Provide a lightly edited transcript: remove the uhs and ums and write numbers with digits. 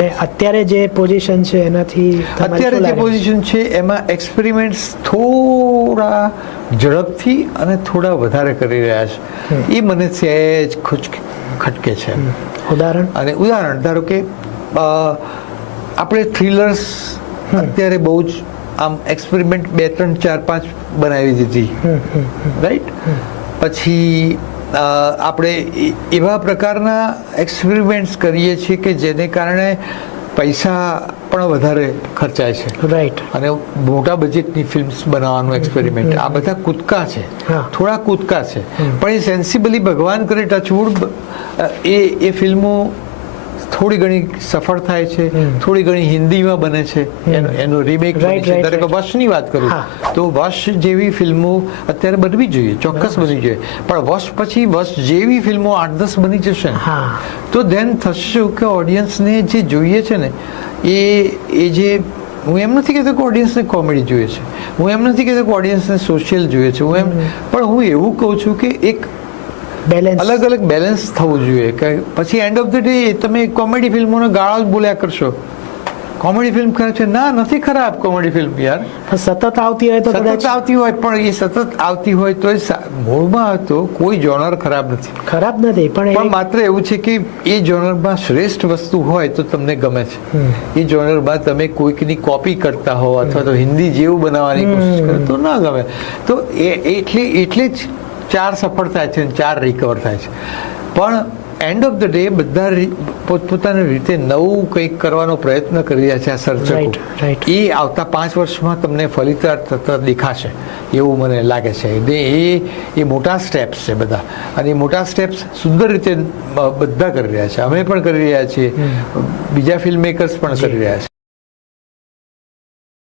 અત્યારે જે પોઝિશન છે એનાથી અત્યારે જે પોઝિશન છે એમાં એક્સપેરિમેન્ટ્સ થોડા ઝડપથી અને થોડા વધારે કરી રહ્યા છે એ મને સહેજ ખટકે છે. ઉદાહરણ ધારો કે આપણે થ્રિલર્સ અત્યારે બહુ જ આમ એક્સપેરિમેન્ટ 2, 3, 4, 5 બનાવી દીધી, રાઈટ. પછી આપણે એવા પ્રકારના એક્સપેરિમેન્ટ્સ કરીએ છીએ કે જેને કારણે પૈસા પણ વધારે ખર્ચાય છે, રાઈટ. અને મોટા બજેટની ફિલ્મ્સ બનાવવાનું એક્સપેરિમેન્ટ, આ બધા કૂદકા છે, થોડા કૂદકા છે, પણ એ સેન્સિબલી ભગવાન કરે ટચવુડ એ ફિલ્મો થોડી ઘણી સફળ થાય છે, થોડી ઘણી હિન્દીમાં બને છે, એનો રીમેક બને છે. દરેક વશની વાત કરું તો વશ જેવી ફિલ્મો અત્યારે બનવી જોઈએ, ચોક્કસ બનવી જોઈએ, પણ વશ પછી વશ જેવી ફિલ્મો 8-10 બની જશે ને તો ધેન થશે કે ઓડિયન્સને જે જોઈએ છે ને એ જે, હું એમ નથી કહેતો કે ઓડિયન્સને કોમેડી જોઈએ છે, હું એમ નથી કહેતો કે ઓડિયન્સને સોશિયલ જોઈએ છે, પણ હું એવું કહું છું કે એક અલગ અલગ બેલેન્સ થવું જોઈએ. કે પછી એન્ડ ઓફ ધ ડે તમે કોમેડી ફિલ્મોને ગાળો જ બોલ્યા કરશો, કોમેડી ફિલ્મ ખરાબ છે, ના નથી ખરાબ કોમેડી ફિલ્મ યાર, સતત આવતી હોય તો સતત આવતી હોય, પણ એ સતત આવતી હોય તો મૂળમાં તો કોઈ જોનર ખરાબ નથી, પણ માત્ર એવું છે કે એ જોનરમાં શ્રેષ્ઠ વસ્તુ હોય તો તમને ગમે છે. એ જોનરમાં તમે કોઈકની કોપી કરતા હો અથવા તો હિન્દી જેવું બનાવવાની કોશિશ કરો તો ના ગમે. તો એટલે જ 4 સફળ થાય છે અને 4 રિકવર થાય છે. પણ એન્ડ ઓફ ધ ડે બધા પોતપોતાની રીતે નવું કંઈક કરવાનો પ્રયત્ન કરી રહ્યા છે આ સર્જકો. એ આવતા 5 વર્ષમાં તમને ફલિત થતા દેખાશે એવું મને લાગે છે. એ મોટા સ્ટેપ્સ છે બધા, અને એ મોટા સ્ટેપ્સ સુંદર રીતે બધા કરી રહ્યા છે. અમે પણ કરી રહ્યા છીએ, બીજા ફિલ્મ મેકર્સ પણ કરી રહ્યા છે.